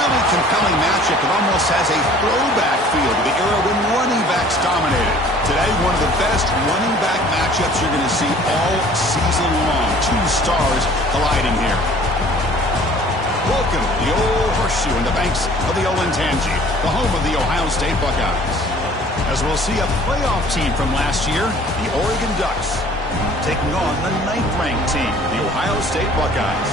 really compelling matchup that almost has a throwback feel to the era when running backs dominated. Today, one of the best running back matchups you're going to see all season long. Two stars colliding here. Welcome to the Old Horseshoe in the banks of the Olentangy, the home of the Ohio State Buckeyes. As we'll see a playoff team from last year, the Oregon Ducks, taking on the 9th-ranked team, the Ohio State Buckeyes.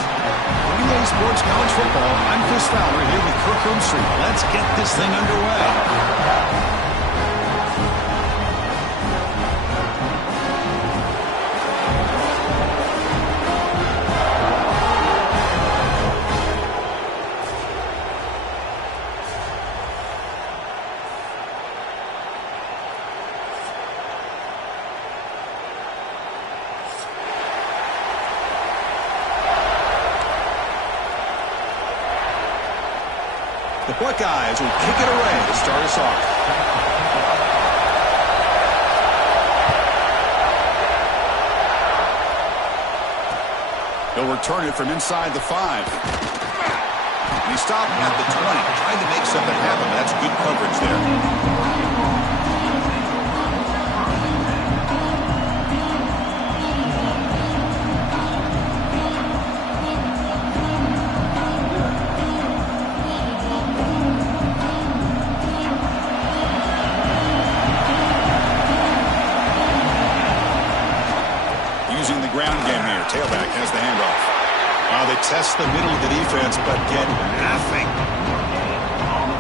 NBA Sports College Football, I'm Chris Fowler here with Kirk Herbstreit. Let's get this thing underway. The Buckeyes will kick it away to start us off. They'll return it from inside the 5. He stopped at the 20, trying to make something happen, but that's good coverage there. Ground game here. Tailback has the handoff. They test the middle of the defense, but get nothing.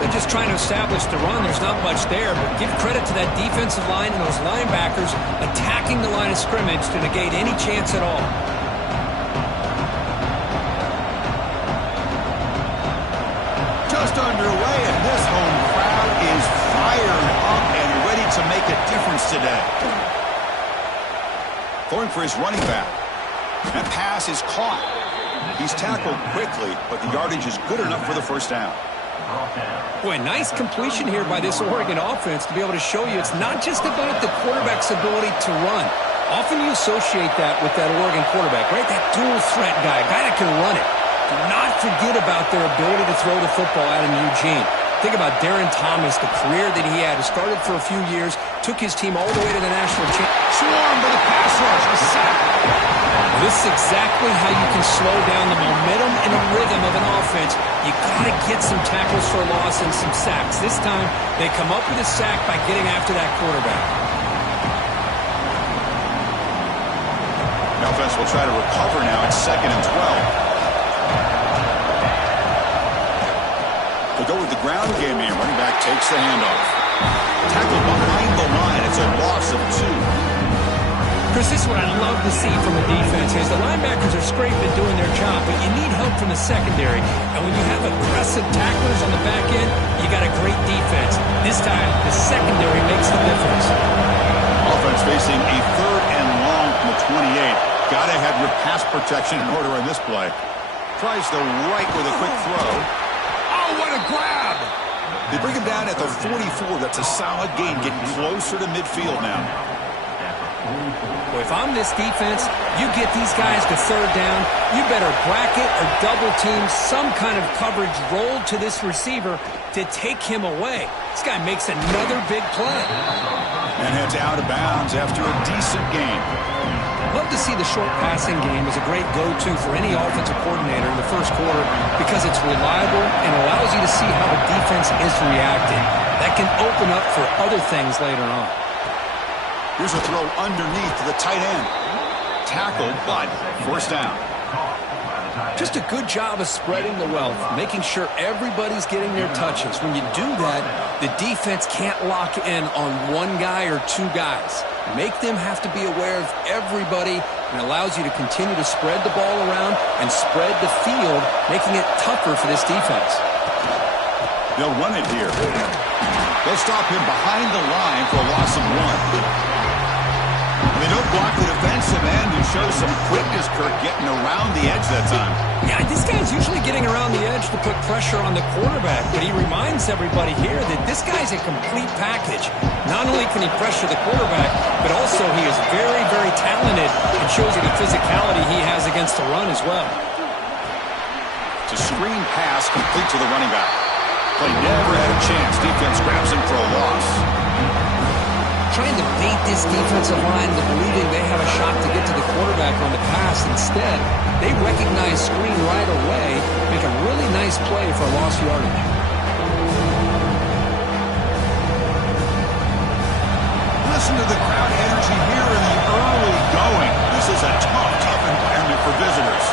They're just trying to establish the run. There's not much there, but give credit to that defensive line and those linebackers attacking the line of scrimmage to negate any chance at all. Just underway, and this home crowd is fired up and ready to make a difference today. Throwing for his running back. That pass is caught. He's tackled quickly, but the yardage is good enough for the first down. Boy, nice completion here by this Oregon offense to be able to show you it's not just about the quarterback's ability to run. Often you associate that with that Oregon quarterback, right? That dual threat guy, a guy that can run it. Do not forget about their ability to throw the football out in Eugene. Think about Darren Thomas, the career that he had. He started for a few years, took his team all the way to the national championship. Swarmed by the pass rush. A sack. This is exactly how you can slow down the momentum and the rhythm of an offense. You got to get some tackles for loss and some sacks. This time, they come up with a sack by getting after that quarterback. The offense will try to recover now. It's 2nd and 12. They go with the ground game here. Running back takes the handoff. Tackled behind the line. It's a loss of 2. Chris, this is what I love to see from a defense is the linebackers are scraping doing their job, but you need help from the secondary. And when you have aggressive tacklers on the back end, you got a great defense. This time, the secondary makes the difference. Offense facing a 3rd and long from the 28. Got to have your pass protection in order on this play. Tries the right with a quick throw. Oh, what a grab! They bring him down at the 44. That's a solid gain, getting closer to midfield now. Boy, if I'm this defense, you get these guys to 3rd down, you better bracket or double team some kind of coverage rolled to this receiver to take him away. This guy makes another big play. And heads out of bounds after a decent gain. Love to see the short passing game as a great go-to for any offensive coordinator in the first quarter because it's reliable and allows you to see how the defense is reacting. That can open up for other things later on. Here's a throw underneath to the tight end. Tackled, but first down. Just a good job of spreading the wealth, making sure everybody's getting their touches. When you do that, the defense can't lock in on one guy or 2 guys. Make them have to be aware of everybody and allows you to continue to spread the ball around and spread the field, making it tougher for this defense. They'll run it here. They'll stop him behind the line for a loss of 1. And they don't block the defensive end who shows some quickness, Kirk, getting around the edge that time. Yeah, this guy's usually getting around the edge to put pressure on the quarterback, but he reminds everybody here that this guy's a complete package. Not only can he pressure the quarterback, but also he is very, very talented and shows you the physicality he has against the run as well. It's a screen pass complete to the running back. Play never had a chance. Defense grabs him for a loss. Trying to bait this defensive line into believing they have a shot to get to the quarterback on the pass. Instead, they recognize screen right away, make a really nice play for a lost yardage. Listen to the crowd energy here in the early going. This is a tough environment for visitors.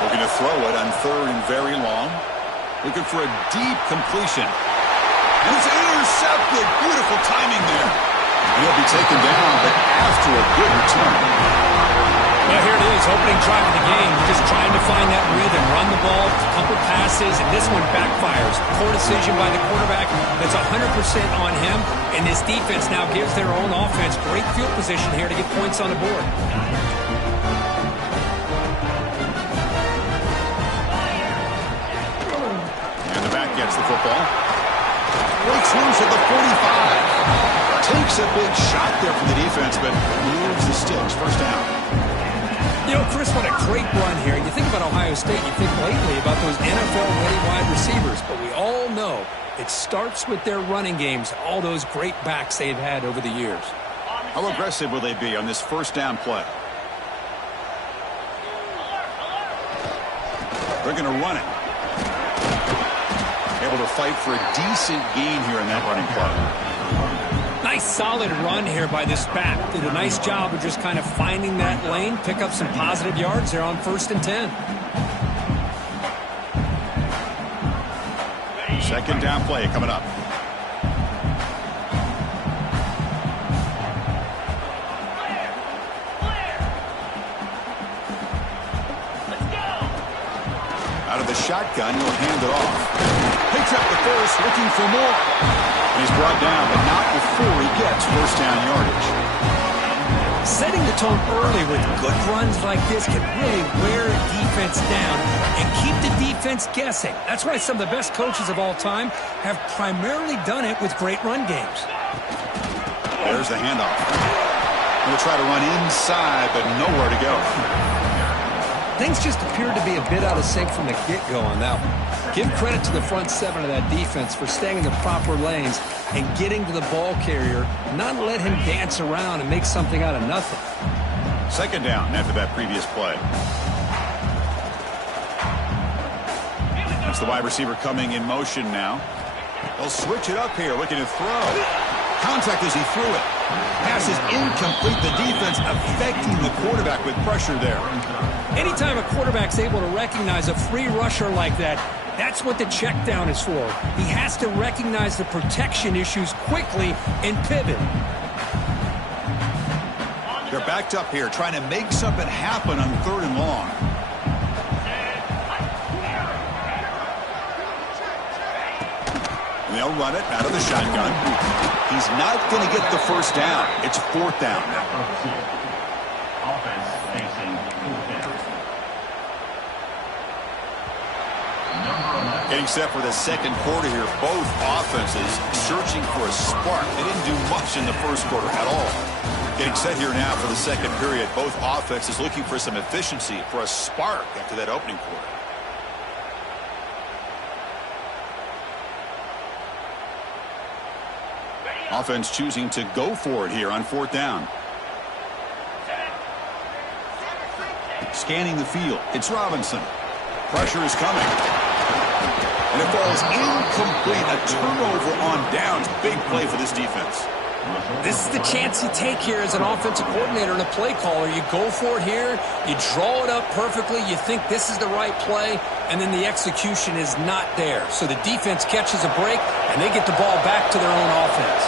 Looking to throw it on 3rd and very long. Looking for a deep completion. And it's intercepted. Beautiful timing there. He'll be taken down, but after a good return. Well, here it is, opening drive of the game. Just trying to find that rhythm, run the ball, a couple passes, and this one backfires. Poor decision by the quarterback. That's 100% on him, and this defense now gives their own offense great field position here to get points on the board. And the back gets the football. Breaks loose at the 45. Takes a big shot there from the defense, but moves the sticks. First down. You know, Chris, what a great run here. You think about Ohio State, you think lately about those NFL-ready wide receivers, but we all know it starts with their running games, all those great backs they've had over the years. How aggressive will they be on this first down play? They're going to run it. Able to fight for a decent gain here in that running play. Nice solid run here by this back. Did a nice job of just kind of finding that lane, pick up some positive yards there on 1st and 10. Second down play coming up. Out of the shotgun, he'll hand it off. Picks up the first, looking for more. He's brought down, but not before he gets first down yardage. Setting the tone early with good runs like this can really wear a defense down and keep the defense guessing. That's why some of the best coaches of all time have primarily done it with great run games. There's the handoff. He'll try to run inside, but nowhere to go. Things just appeared to be a bit out of sync from the get-go on that one. Give credit to the front 7 of that defense for staying in the proper lanes and getting to the ball carrier, not let him dance around and make something out of nothing. Second down after that previous play. That's the wide receiver coming in motion now. They'll switch it up here, looking to throw. Contact as he threw it. Pass is incomplete. The defense affecting the quarterback with pressure there. Anytime a quarterback's able to recognize a free rusher like that, that's what the check down is for. He has to recognize the protection issues quickly and pivot. They're backed up here, trying to make something happen on 3rd and long. And they'll run it out of the shotgun. He's not going to get the first down. It's 4th down now. Getting set for the second quarter here. Both offenses searching for a spark. They didn't do much in the first quarter at all. Getting set here now for the second period. Both offenses looking for some efficiency, for a spark after that opening quarter. Offense choosing to go for it here on 4th down. Scanning the field. It's Robinson. Pressure is coming. And it falls incomplete. A turnover on downs. Big play for this defense. This is the chance you take here as an offensive coordinator and a play caller. You go for it here. You draw it up perfectly. You think this is the right play, and then the execution is not there. So the defense catches a break, and they get the ball back to their own offense.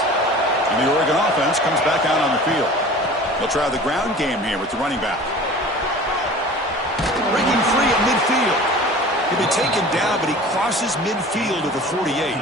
And the Oregon offense comes back out on the field. They'll try the ground game here with the running back. Breaking free at midfield. He'll be taken down, but he crosses midfield to the 48.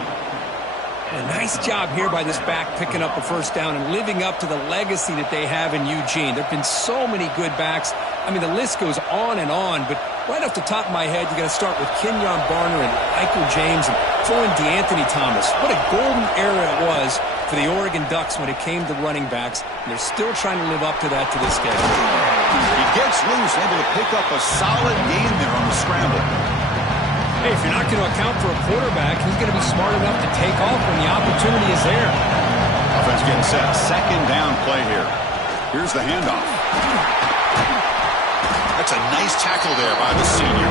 A nice job here by this back picking up a first down and living up to the legacy that they have in Eugene. There have been so many good backs. I mean, the list goes on, but right off the top of my head, you got to start with Kenyon Barner and Michael James and throw in DeAnthony Thomas. What a golden era it was for the Oregon Ducks when it came to running backs. And they're still trying to live up to that to this day. He gets loose, able to pick up a solid gain there on the scramble. Hey, if you're not going to account for a quarterback, he's going to be smart enough to take off when the opportunity is there. Offense getting set. Second down play here. Here's the handoff. That's a nice tackle there by the senior.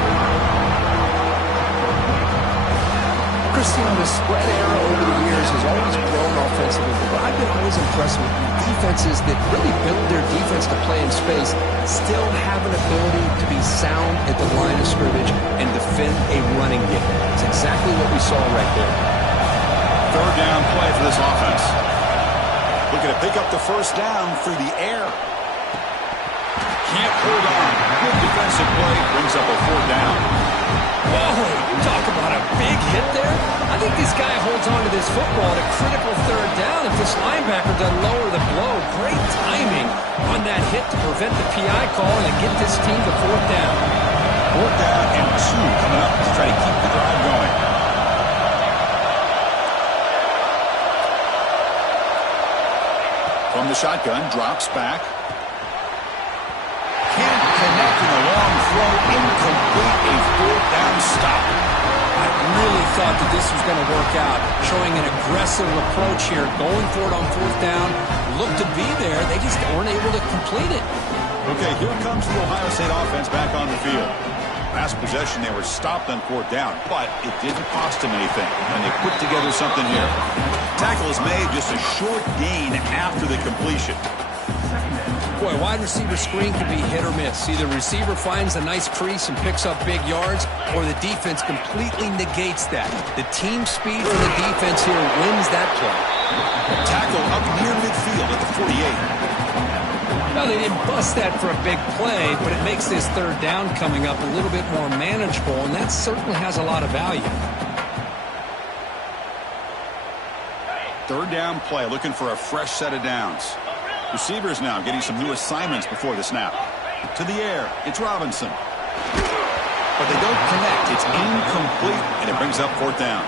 Christian, the spread era over the years has always grown offensively, but I've been always impressed with defenses that really build their defense to play in space, still have an ability to be sound at the line of scrimmage and defend a running game. It's exactly what we saw right there. Third down play for this offense. Looking to pick up the first down through the air. Can't hold on. Good defensive play. Brings up a fourth down. Whoa, you talk about a big hit there. I think this guy holds on to this football at a critical third down if this linebacker doesn't lower the blow. Great timing on that hit to prevent the PI call and to get this team to fourth down. Fourth down and 2 coming up to try to keep the drive going. From the shotgun, drops back. Can't connect in the long throw. Incomplete. A fourth down stop. I really thought that this was going to work out. Showing an aggressive approach here. Going for it on fourth down. Looked to be there. They just weren't able to complete it. Okay, here comes the Ohio State offense back on the field. Last possession, they were stopped on fourth down, but it didn't cost them anything, and they put together something here. Tackle is made, just a short gain after the completion. Boy, wide receiver screen can be hit or miss. Either receiver finds a nice crease and picks up big yards, or the defense completely negates that. The team speed for the defense here wins that play. Tackle up near midfield at the 48. Well, they didn't bust that for a big play, but it makes this third down coming up a little bit more manageable, and that certainly has a lot of value. Third down play, looking for a fresh set of downs. Receivers now getting some new assignments before the snap. To the air, it's Robinson. But they don't connect. It's incomplete, and it brings up fourth down.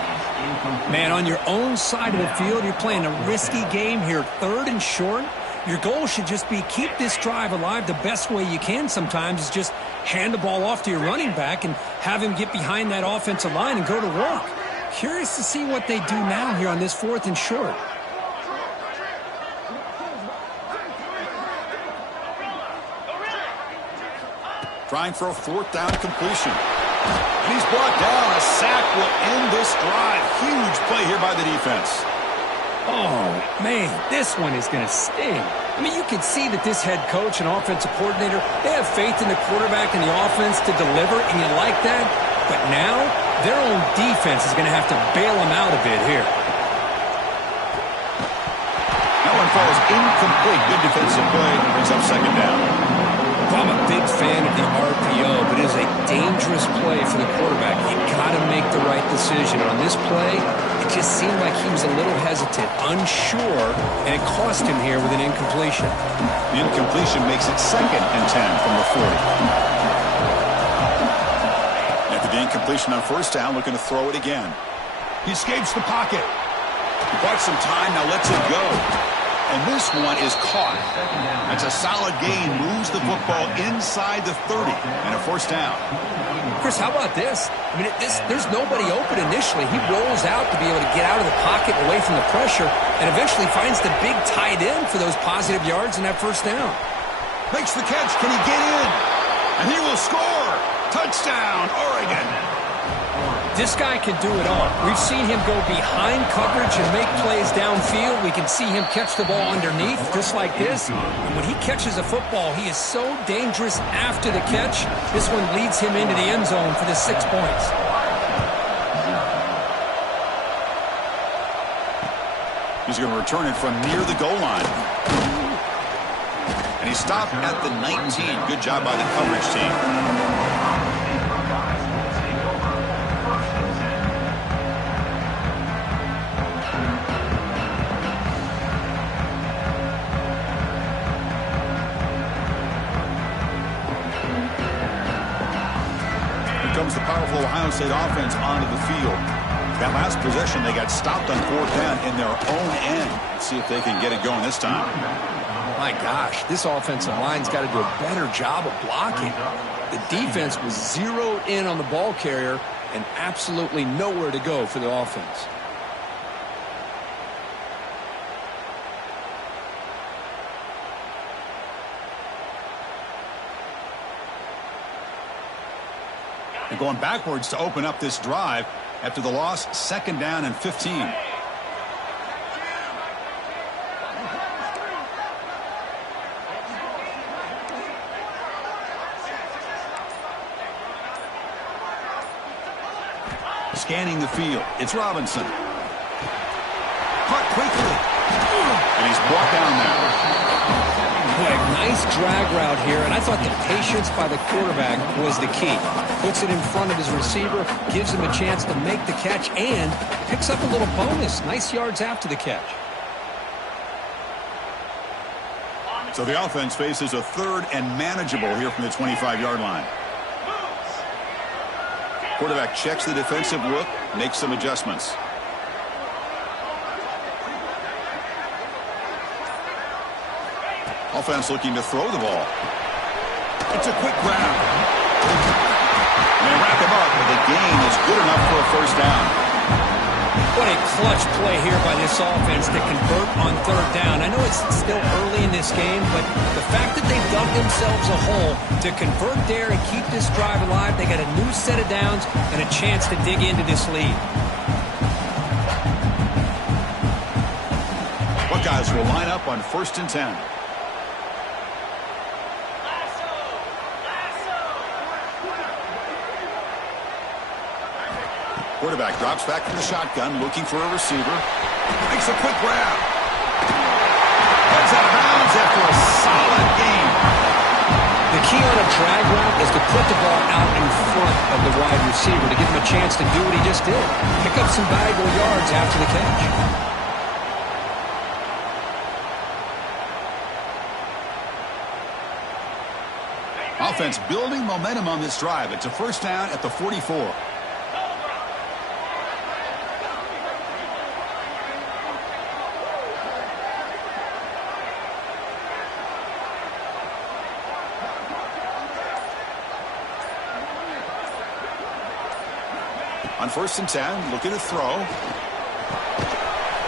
Man, on your own side of the field, you're playing a risky game here. Third and short. Your goal should just be keep this drive alive the best way you can sometimes is just hand the ball off to your running back and have him get behind that offensive line and go to work. Curious to see what they do now here on this fourth and short. Trying for a fourth down completion. And he's brought down. A sack will end this drive. Huge play here by the defense. Oh, man, this one is going to sting. I mean, you can see that this head coach and offensive coordinator, they have faith in the quarterback and the offense to deliver, and you like that. But now, their own defense is going to have to bail them out a bit here. That one falls incomplete. Good defensive play. Brings up second down. I'm a big fan of the RPO, but it is a dangerous play for the quarterback. You got to make the right decision. On this play, it just seemed like he was a little hesitant, unsure, and it cost him here with an incompletion. The incompletion makes it 2nd and 10 from the 40. After the incompletion on first down, looking to throw it again. He escapes the pocket. He bought some time, now lets it go. And this one is caught. That's a solid gain. Moves the football inside the 30 and a first down. Chris, how about this? I mean, there's nobody open initially. He rolls out to be able to get out of the pocket away from the pressure and eventually finds the big tight end for those positive yards in that first down. Makes the catch. Can he get in? And he will score. Touchdown, Oregon. This guy can do it all. We've seen him go behind coverage and make plays downfield. We can see him catch the ball underneath, just like this. And when he catches a football, he is so dangerous after the catch. This one leads him into the end zone for the 6 points. He's going to return it from near the goal line. And he stopped at the 19. Good job by the coverage team. Comes the powerful Ohio State offense onto the field. That last possession, they got stopped on fourth down in their own end. Let's see if they can get it going this time. My gosh, this offensive line's got to do a better job of blocking. The defense was zeroed in on the ball carrier and absolutely nowhere to go for the offense. And going backwards to open up this drive after the loss, 2nd down and 15. Scanning the field, it's Robinson. Caught quickly. And he's brought down there. Boy, nice drag route here, and I thought the patience by the quarterback was the key. Puts it in front of his receiver, gives him a chance to make the catch, and picks up a little bonus. Nice yards after the catch. So the offense faces a 3rd and manageable here from the 25-yard line. Quarterback checks the defensive look, makes some adjustments. Offense looking to throw the ball. It's a quick grab. And they wrap him up, but the gain is good enough for a 1st down. What a clutch play here by this offense to convert on 3rd down. I know it's still early in this game, but the fact that they dug themselves a hole to convert there and keep this drive alive, they got a new set of downs and a chance to dig into this lead. Buckeyes will line up on 1st and 10. Quarterback drops back from the shotgun, looking for a receiver. Makes a quick grab. Heads out of bounds after a solid gain. The key on a drag route is to put the ball out in front of the wide receiver to give him a chance to do what he just did. Pick up some valuable yards after the catch. Offense building momentum on this drive. It's a 1st down at the 44. On 1st and 10, looking to throw.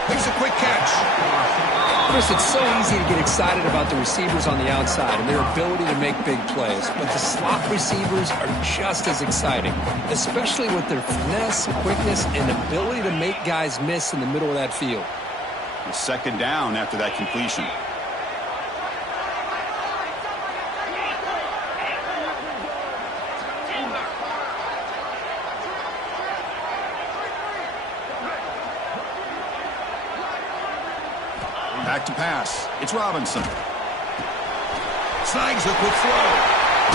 Makes a quick catch. Chris, it's so easy to get excited about the receivers on the outside and their ability to make big plays, but the slot receivers are just as exciting, especially with their finesse, quickness, and ability to make guys miss in the middle of that field. 2nd down after that completion. Back to pass. It's Robinson. Snags a quick throw.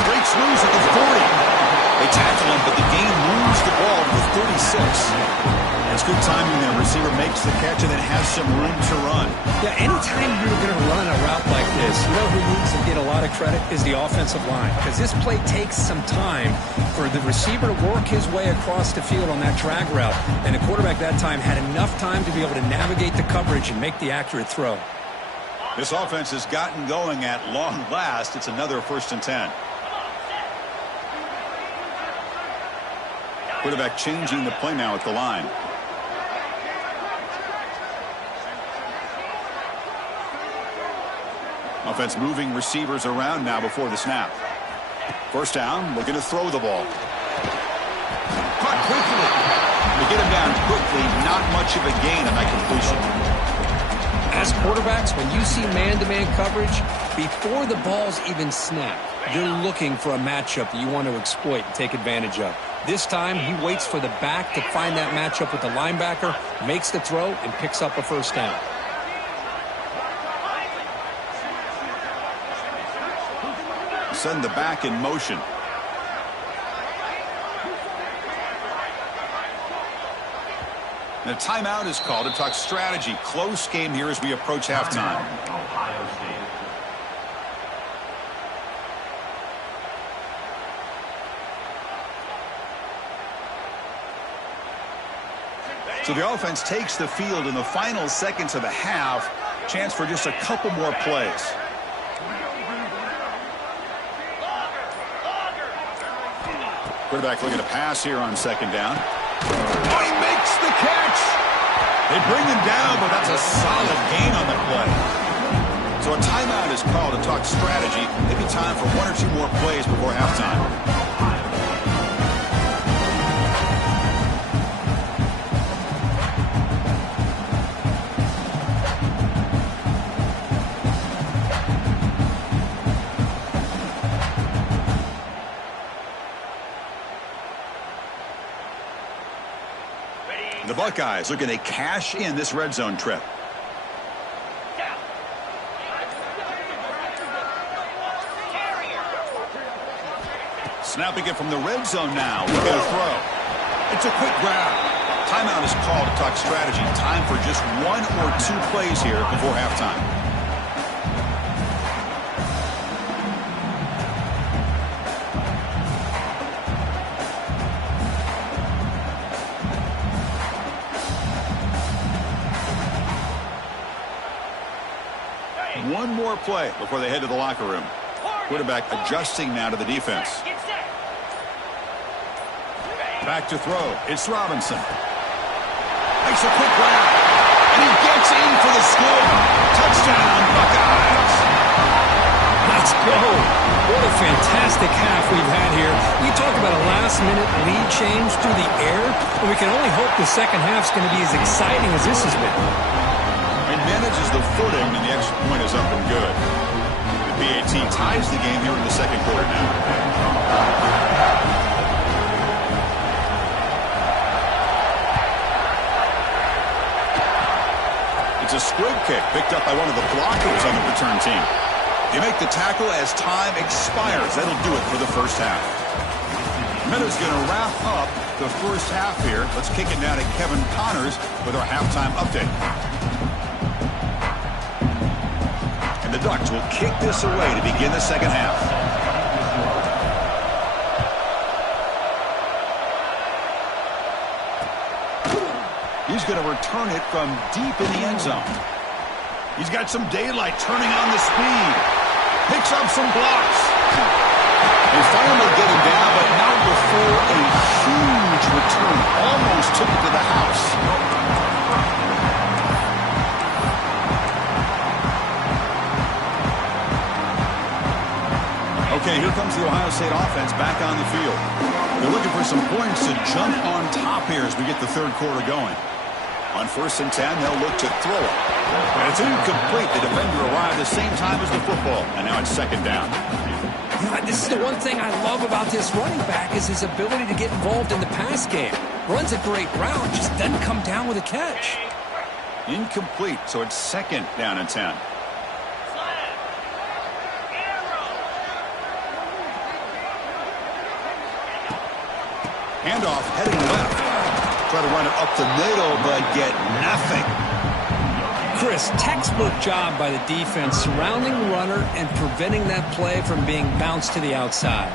Breaks loose at the 40. They tackle him, but the gain moves the ball to the 36. It's good timing there. Receiver makes the catch and then has some room to run. Yeah, anytime you're going to run a route like this, you know who needs to get a lot of credit is the offensive line, because this play takes some time for the receiver to work his way across the field on that drag route, and the quarterback that time had enough time to be able to navigate the coverage and make the accurate throw. This offense has gotten going at long last. It's another 1st and 10. Quarterback changing the play now at the line. Offense moving receivers around now before the snap. 1st down, looking to throw the ball. Caught quickly. To get him down quickly, not much of a gain on that completion. As quarterbacks, when you see man-to-man coverage, before the ball's even snapped, you're looking for a matchup that you want to exploit and take advantage of. This time, he waits for the back to find that matchup with the linebacker, makes the throw, and picks up a 1st down. Send the back in motion. And a timeout is called to talk strategy. Close game here as we approach halftime. So the offense takes the field in the final seconds of the half. Chance for just a couple more plays. Quarterback looking to pass here on second down. Oh, he makes the catch. They bring him down, but that's a solid gain on the play. So a timeout is called to talk strategy. Maybe time for one or two more plays before halftime. The Buckeyes looking to cash in this red zone trip. Snapping it from the red zone now. Looking to throw. It's a quick grab. Timeout is called to talk strategy. Time for just one or two plays here before halftime. One more play before they head to the locker room. Quarterback adjusting now to the defense. Back to throw. It's Robinson. Makes a quick grab. And he gets in for the score. Touchdown, Buckeyes. Let's go. What a fantastic half we've had here. We talk about a last-minute lead change through the air, and we can only hope the second half's going to be as exciting as this has been. And manages the footing, and the extra point is up and good. The PAT ties the game here in the second quarter now. It's a squib kick picked up by one of the blockers on the return team. You make the tackle as time expires. That'll do it for the first half. Meadows going to wrap up the first half here. Let's kick it down to Kevin Connors with our halftime update. The Ducks will kick this away to begin the second half. He's going to return it from deep in the end zone. He's got some daylight turning on the speed. Picks up some blocks. They finally get him down, but not before a huge return. Almost took it to the house. Okay, here comes the Ohio State offense back on the field. They're looking for some points to jump on top here as we get the third quarter going. On 1st and 10, they'll look to throw it. And it's incomplete. The defender arrived the same time as the football, and now it's second down. This is the one thing I love about this running back is his ability to get involved in the pass game. Runs a great route, just doesn't come down with a catch. Incomplete, so it's second down and 10. Handoff heading left. Try to run it up the middle, but get nothing. Chris, textbook job by the defense surrounding the runner and preventing that play from being bounced to the outside.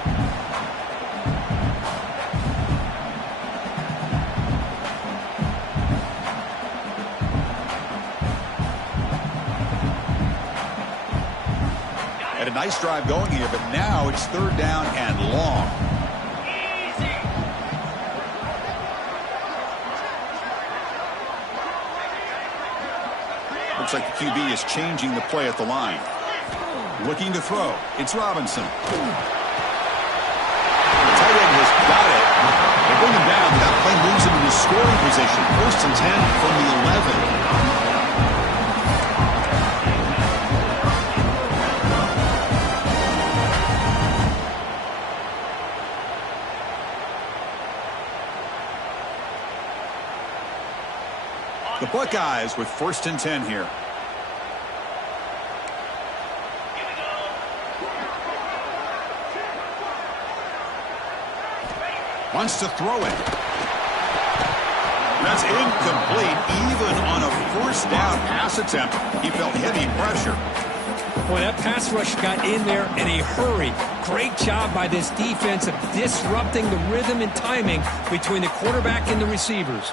Had a nice drive going here, but now it's third down and long. Looks like the QB is changing the play at the line. Looking to throw. It's Robinson. The tight end has got it. They bring him down. That play moves him into scoring position. 1st and 10 from the 11. The Buckeyes with 1st and 10 here. Wants to throw it. That's incomplete. Even on a 1st down pass attempt, he felt heavy pressure. Boy, that pass rush got in there in a hurry. Great job by this defense of disrupting the rhythm and timing between the quarterback and the receivers.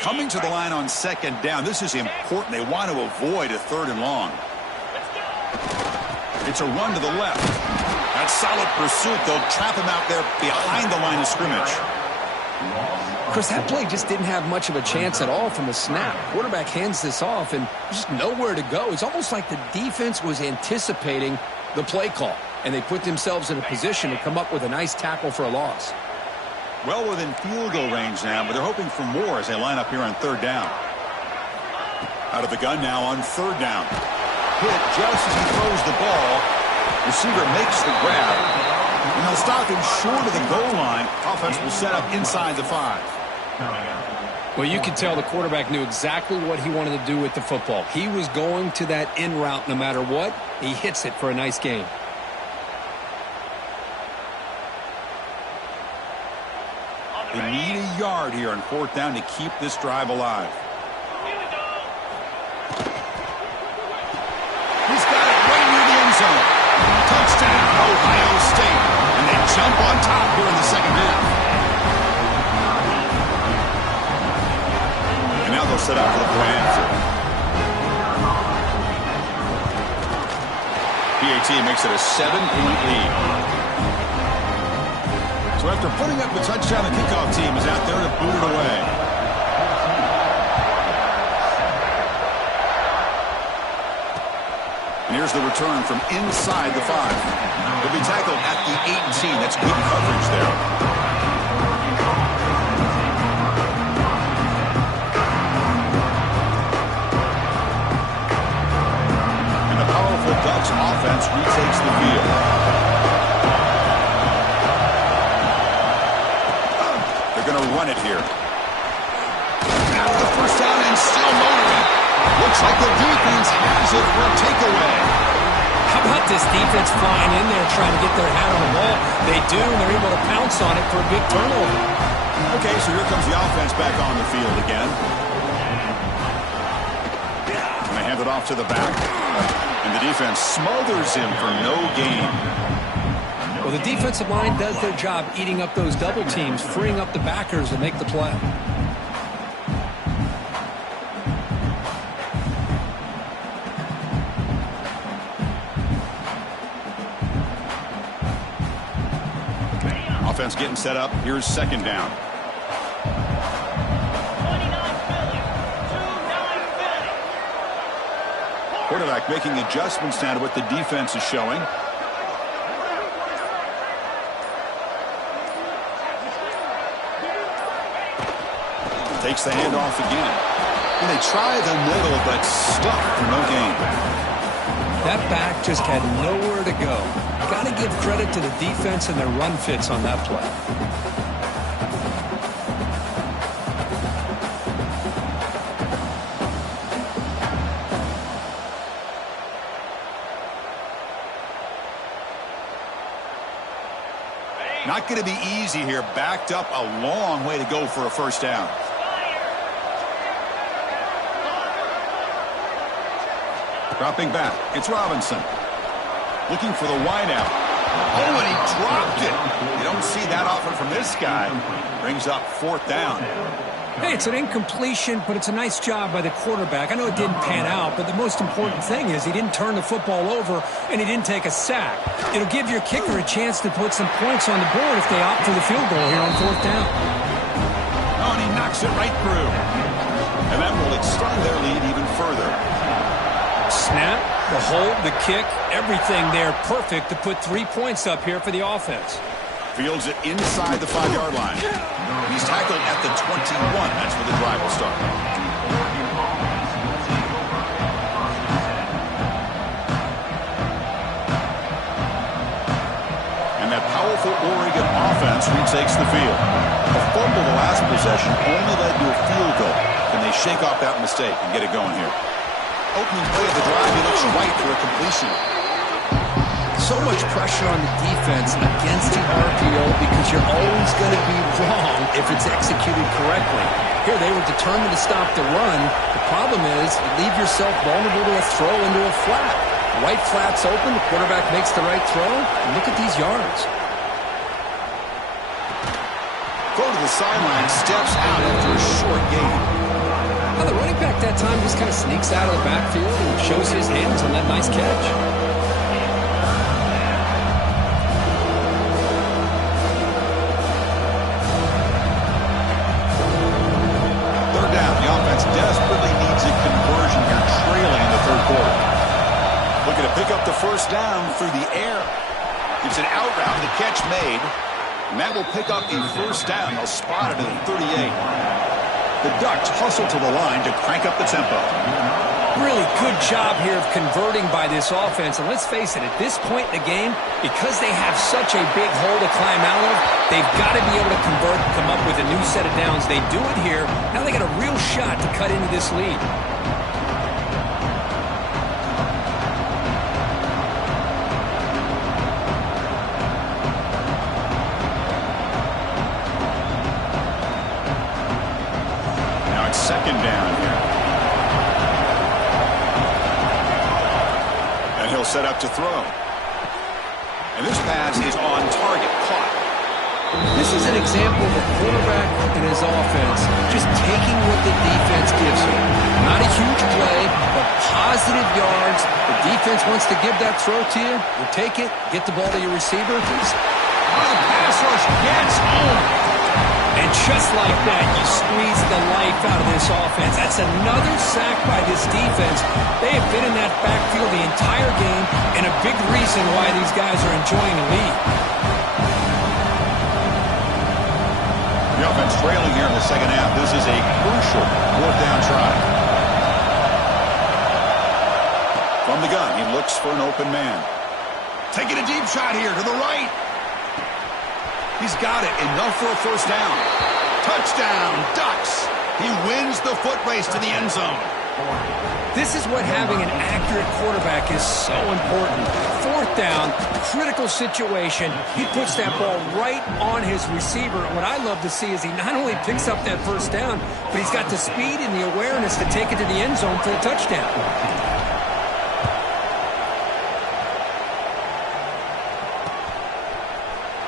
Coming to the line on 2nd down. This is important. They want to avoid a 3rd and long. It's a run to the left. That's solid pursuit. They'll trap him out there behind the line of scrimmage. Chris, that play just didn't have much of a chance at all from the snap. Quarterback hands this off, and there's just nowhere to go. It's almost like the defense was anticipating the play call, and they put themselves in a position to come up with a nice tackle for a loss. Well within field goal range now, but they're hoping for more as they line up here on third down. Out of the gun now on third down. Hit just as he throws the ball. Receiver makes the grab. And they'll stop him short of the goal line. Offense will set up inside the 5. Well, you could tell the quarterback knew exactly what he wanted to do with the football. He was going to that in route no matter what. He hits it for a nice gain. They need a yard here on fourth down to keep this drive alive. He's got it right near the end zone. Touchdown, Ohio State. And they jump on top here in the second half. And now they'll set out for the play action. PAT makes it a 7-point lead. So after putting up a touchdown, the kickoff team is out there to boot it away. And here's the return from inside the 5. He'll be tackled at the 18. That's good coverage there. And the powerful Ducks offense retakes the field. They're going to run it here. After the first down and still motoring. Looks like the defense has it for a takeaway. How about this defense flying in there trying to get their hat on the ball? They do, and they're able to pounce on it for a big turnover. Okay, so here comes the offense back on the field again. And they hand it off to the back. And the defense smothers him for no gain. Well, the defensive line does their job eating up those double teams, freeing up the backers to make the play. Offense getting set up. Here's second down. Quarterback making adjustments now to what the defense is showing. Takes the handoff again. And they try the middle, but stuck for no gain. That back just had nowhere to go. Got to give credit to the defense and their run fits on that play. Not going to be easy here. Backed up a long way to go for a first down. Dropping back. It's Robinson. Looking for the wideout. Oh, and he dropped it. You don't see that often from this guy. Brings up fourth down. Hey, it's an incompletion, but it's a nice job by the quarterback. I know it didn't pan out, but the most important thing is he didn't turn the football over and he didn't take a sack. It'll give your kicker a chance to put some points on the board if they opt for the field goal here on fourth down. Oh, and he knocks it right through. And that will extend their lead even further. Snap, the hold, the kick, everything there perfect to put 3 points up here for the offense. Fields it inside the 5-yard line. He's tackled at the 21. That's where the drive will start. And that powerful Oregon offense retakes the field. A fumble the last possession only led to a field goal. Can they shake off that mistake and get it going here? Opening play of the drive, he looks right for a completion. So much pressure on the defense against the RPO because you're always going to be wrong if it's executed correctly. Here, they were determined to stop the run. The problem is you leave yourself vulnerable to a throw into a flat. Right flat's open, the quarterback makes the right throw, and look at these yards. Go to the sideline, steps out after a short gain. Now, the running back that time just kind of sneaks out of the backfield and shows his hands on that nice catch. up the first down through the air. It's an out route, the catch made. And that will pick up a first down. They'll spot it at the 38. The Ducks hustle to the line to crank up the tempo. Really good job here of converting by this offense. And let's face it, at this point in the game, because they have such a big hole to climb out of, they've got to be able to convert and come up with a new set of downs. They do it here. Now they got a real shot to cut into this lead. Second down here. And he'll set up to throw. And this pass is on target, caught. This is an example of a quarterback and his offense just taking what the defense gives him. Not a huge play, but positive yards. The defense wants to give that throw to you. You take it, get the ball to your receiver. The pass rush gets home. And just like that, you squeeze the life out of this offense. That's another sack by this defense. They have been in that backfield the entire game, and a big reason why these guys are enjoying a lead. The offense trailing here in the second half. This is a crucial fourth down try. From the gun, he looks for an open man. Taking a deep shot here to the right. He's got it. Enough for a first down. Touchdown, Ducks. He wins the foot race to the end zone. This is what having an accurate quarterback is so important. Fourth down, critical situation. He puts that ball right on his receiver. And what I love to see is he not only picks up that first down, but he's got the speed and the awareness to take it to the end zone for a touchdown.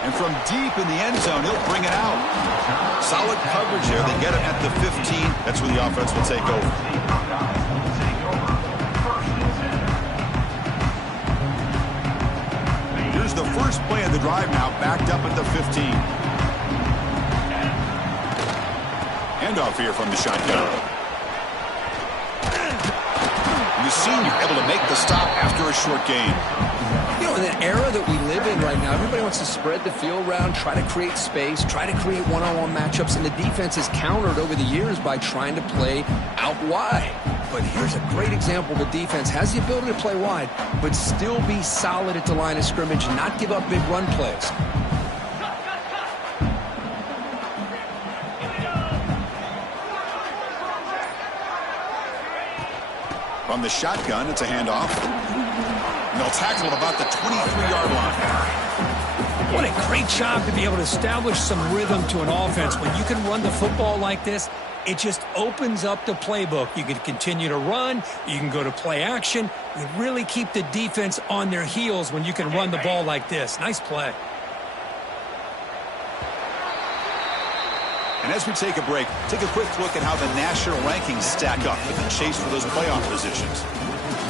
And from deep in the end zone, he'll bring it out. Solid coverage there. They get him at the 15. That's where the offense will take over. Here's the first play of the drive now, backed up at the 15. Handoff here from the shotgun. And the senior able to make the stop after a short gain. You know, in the era that we live in right now, everybody wants to spread the field around, try to create space, try to create one-on-one matchups, and the defense has countered over the years by trying to play out wide. But here's a great example. The defense has the ability to play wide, but still be solid at the line of scrimmage and not give up big run plays. From the shotgun, it's a handoff. And they'll tackle at about the 23-yard line. What a great job to be able to establish some rhythm to an offense. When you can run the football like this, it just opens up the playbook. You can continue to run. You can go to play action. You really keep the defense on their heels when you can run the ball like this. Nice play. And as we take a break, take a quick look at how the national rankings stack up in the chase for those playoff positions.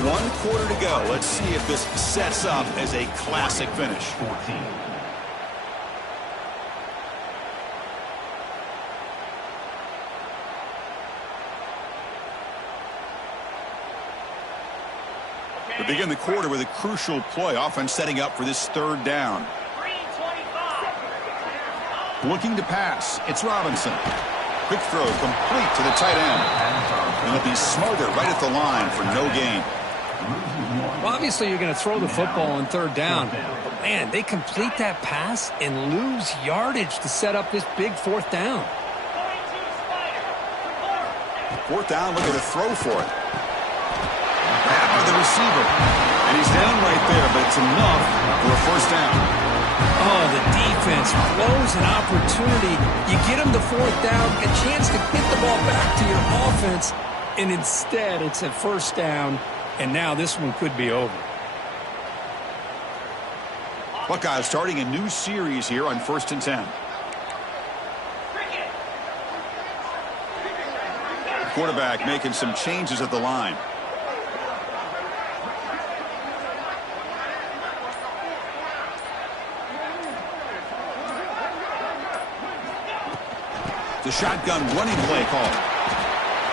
1 quarter to go. Let's see if this sets up as a classic finish. 14. We begin the quarter with a crucial play. Offense setting up for this third down. Looking to pass. It's Robinson. Quick throw complete to the tight end. And he'll be smarter right at the line for no gain. Well, obviously you're going to throw the football on third down. But, man, they complete that pass and lose yardage to set up this big fourth down. Fourth down, looking to throw for it. Grab by the receiver. And he's down right there, but it's enough for a first down. Oh, the defense blows an opportunity. You get them the fourth down, a chance to get the ball back to your offense, and instead it's a first down, and now this one could be over. Buckeyes starting a new series here on 1st and 10. Quarterback making some changes at the line. The shotgun running play call.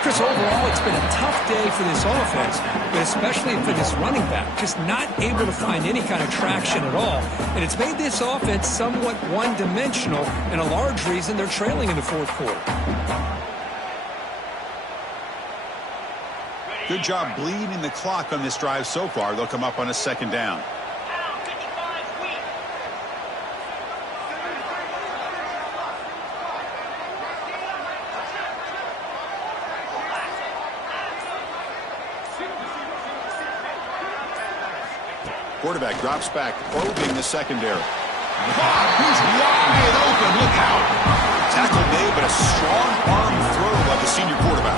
Chris, overall, it's been a tough day for this offense, but especially for this running back, just not able to find any kind of traction at all. And it's made this offense somewhat one-dimensional, and a large reason they're trailing in the fourth quarter. Good job bleeding the clock on this drive so far. They'll come up on a second down. Quarterback drops back, probing the secondary. He's wide open. Look out. Tackle made, but a strong arm throw by the senior quarterback.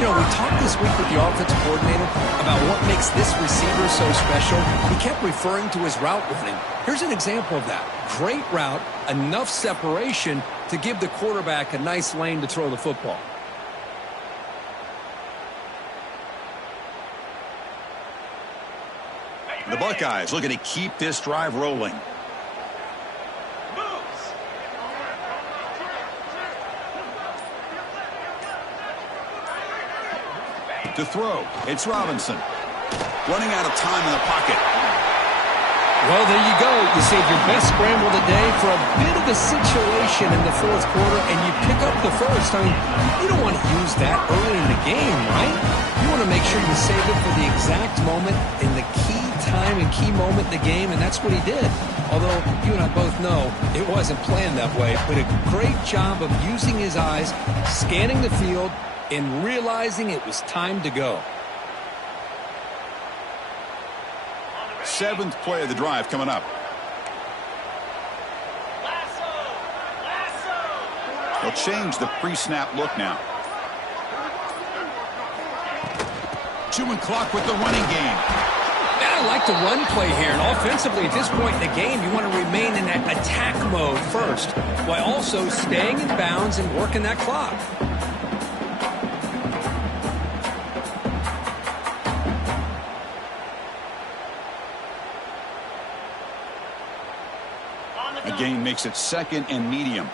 You know, we talked this week with the offensive coordinator about what makes this receiver so special. He kept referring to his route running. Here's an example of that. Great route, enough separation to give the quarterback a nice lane to throw the football. The Buckeyes looking to keep this drive rolling. To throw, it's Robinson. Running out of time in the pocket. Well, there you go. You save your best scramble today for a bit of a situation in the fourth quarter, and you pick up the first. I mean, you don't want to use that early in the game, right? You want to make sure you save it for the exact moment in the key time and key moment in the game, and that's what he did. Although you and I both know it wasn't planned that way, but a great job of using his eyes, scanning the field, and realizing it was time to go. Seventh play of the drive coming up. They'll change the pre-snap look now. Chewing clock with the running game. I like the run play here, and offensively at this point in the game, you want to remain in that attack mode first, while also staying in bounds and working that clock. The gain makes it second and medium.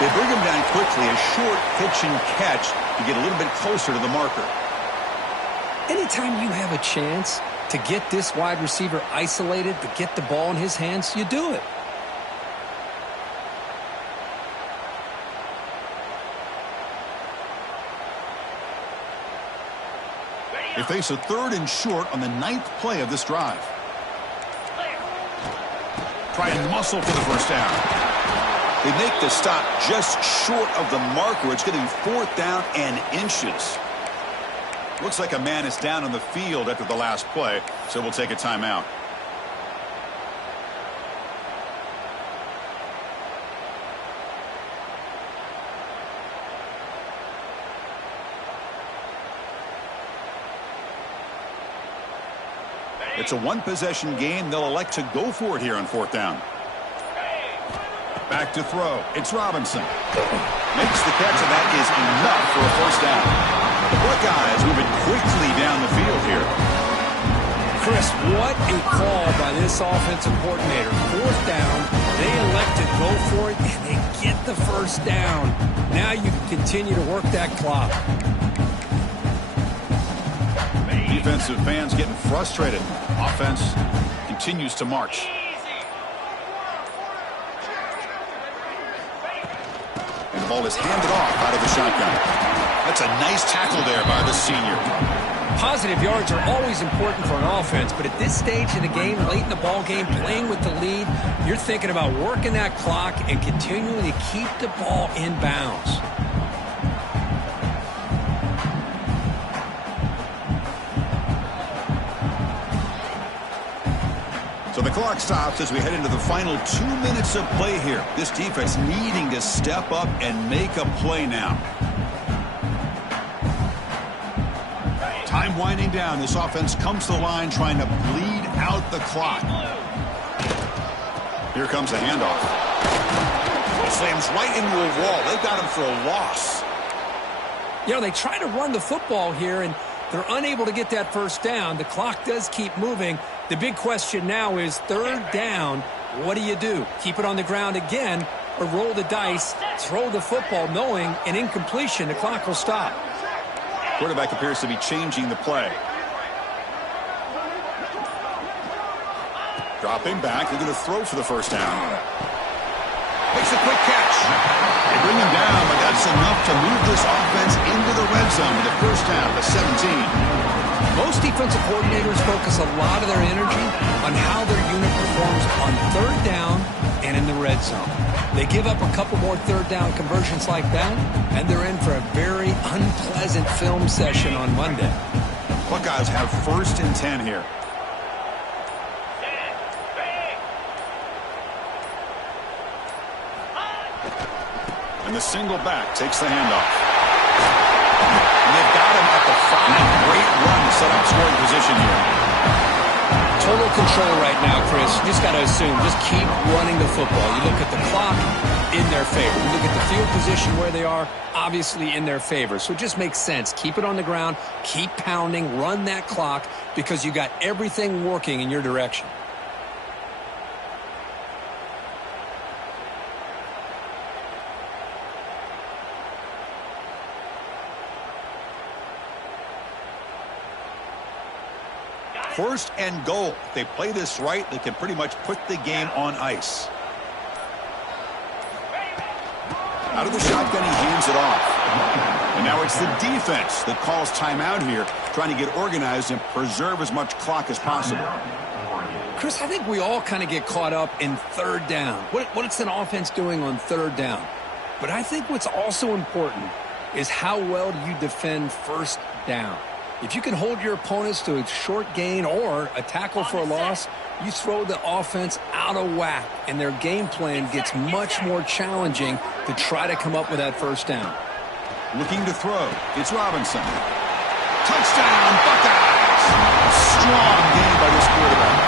They bring him down quickly, a short pitch and catch to get a little bit closer to the marker. Anytime you have a chance to get this wide receiver isolated, to get the ball in his hands, you do it. They face a third and short on the ninth play of this drive. Try and muscle for the first down. They make the stop just short of the marker. It's going to be fourth down and inches. Looks like a man is down on the field after the last play, so we'll take a timeout. It's a one-possession game. They'll elect to go for it here on fourth down. Back to throw. It's Robinson. Makes the catch, and that is enough for a first down. The Buckeyes moving quickly down the field here. Chris, what a call by this offensive coordinator. Fourth down, they elect to go for it, and they get the first down. Now you can continue to work that clock. Defensive fans getting frustrated. Offense continues to march. And the ball is handed off out of the shotgun. That's a nice tackle there by the senior. Positive yards are always important for an offense, but at this stage of the game, late in the ball game, playing with the lead, you're thinking about working that clock and continuing to keep the ball in bounds. So the clock stops as we head into the final 2 minutes of play here. This defense needing to step up and make a play now. Time winding down. This offense comes to the line trying to bleed out the clock. Here comes a handoff. Slams right into a wall. They've got him for a loss. You know, they try to run the football here, and they're unable to get that first down. The clock does keep moving. The big question now is third down. What do? Keep it on the ground again or roll the dice, throw the football knowing an incompletion, the clock will stop. Quarterback appears to be changing the play. Dropping back, they're going to throw for the first down. Makes a quick catch. They bring him down, but that's enough to move this offense into the red zone with the first half of 17. Most defensive coordinators focus a lot of their energy on how their unit performs on third down and in the red zone. They give up a couple more third down conversions like that, and they're in for a very unpleasant film session on Monday. Buckeyes have 1st and 10 here. And the single back takes the handoff. And they've got him at the 5. Great run to set up scoring position here. Total control right now, Chris. You just got to assume. Just keep running the football. You look at the clock, in their favor. You look at the field position where they are, obviously in their favor. So it just makes sense. Keep it on the ground. Keep pounding. Run that clock because you got everything working in your direction. First and goal. If they play this right, they can pretty much put the game on ice. Out of the shotgun, he hands it off. And now it's the defense that calls timeout here, trying to get organized and preserve as much clock as possible. Chris, I think we all kind of get caught up in third down. What's an offense doing on third down? But I think what's also important is how well do you defend first down. If you can hold your opponents to a short gain or a tackle for a loss, you throw the offense out of whack, and their game plan gets much more challenging to try to come up with that first down. Looking to throw. It's Robinson. Touchdown, Buckeyes! Strong game by this quarterback.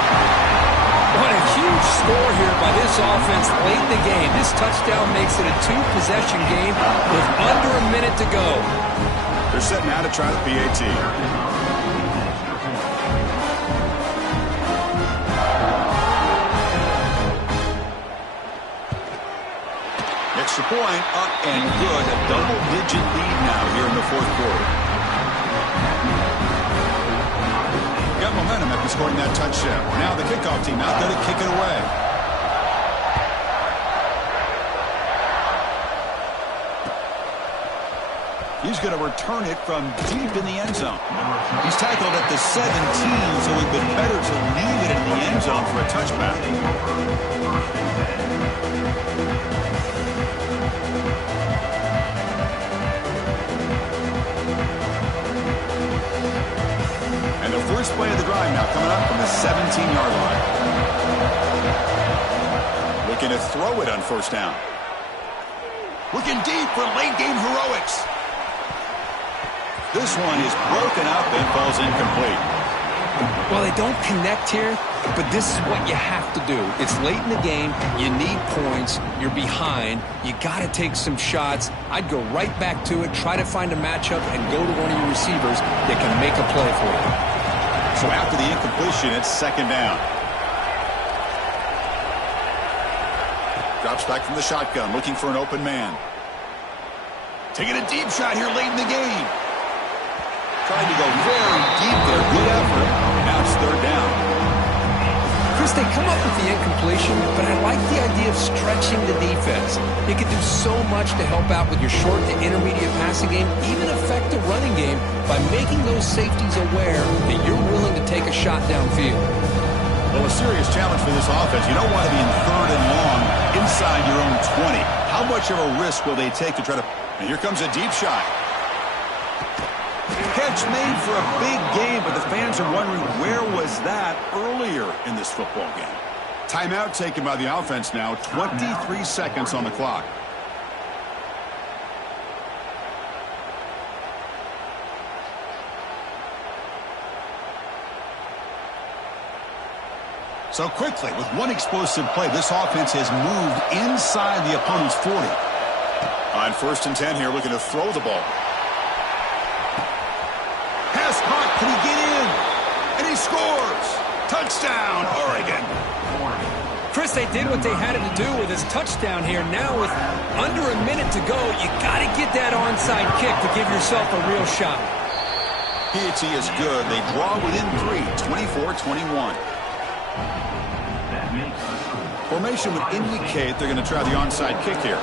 What a huge score here by this offense late in the game. This touchdown makes it a 2-possession game with under a minute to go. They're setting out to try the PAT. Extra point, up and good. A double-digit lead now here in the fourth quarter. Got momentum after scoring that touchdown. Now the kickoff team out there to kick it away. He's going to return it from deep in the end zone. He's tackled at the 17, so it would be better to leave it in the end zone for a touchback. And the first play of the drive now coming up from the 17-yard line. Looking to throw it on first down. Looking deep for late game heroics. This one is broken up and falls incomplete. Well, they don't connect here, but this is what you have to do. It's late in the game. You need points. You're behind. You got to take some shots. I'd go right back to it, try to find a matchup, and go to one of your receivers that can make a play for you. So after the incompletion, it's second down. Drops back from the shotgun, looking for an open man. Taking a deep shot here late in the game. Tried to go very deep there. Good effort. Now it's third down. Chris, they come up with the incompletion, but I like the idea of stretching the defense. It can do so much to help out with your short to intermediate passing game, even affect the running game by making those safeties aware that you're willing to take a shot downfield. Well, a serious challenge for this offense. You don't want to be in third and long inside your own 20. How much of a risk will they take to try to... And here comes a deep shot. Catch made for a big game, but the fans are wondering where was that earlier in this football game. Timeout taken by the offense now. 23 seconds on the clock. So quickly, with one explosive play, this offense has moved inside the opponent's 40. On 1st and 10 here, looking to throw the ball. Pass caught. Can he get in? And he scores. Touchdown, Oregon. Chris, they did what they had to do with his touchdown here. Now with under a minute to go, you got to get that onside kick to give yourself a real shot. PAT is good. They draw within 3, 24-21. Formation would indicate they're going to try the onside kick here.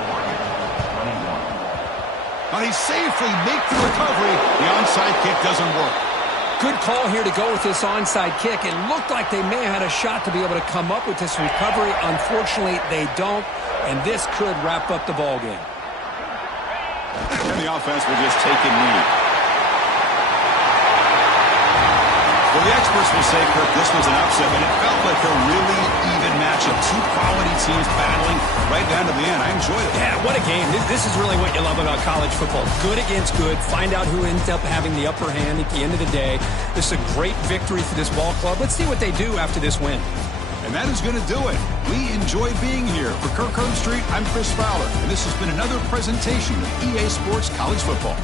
And he safely makes the recovery. The onside kick doesn't work. Good call here to go with this onside kick. It looked like they may have had a shot to be able to come up with this recovery. Unfortunately, they don't, and this could wrap up the ballgame. And the offense will just take a knee. Well, the experts will say, Kirk, this was an upset, but it felt like a really even matchup. Two quality teams battling right down to the end. I enjoyed it. Yeah, what a game. This is really what you love about college football. Good against good. Find out who ends up having the upper hand at the end of the day. This is a great victory for this ball club. Let's see what they do after this win. And that is going to do it. We enjoyed being here. For Kirk Herbstreit, I'm Chris Fowler, and this has been another presentation of EA Sports College Football.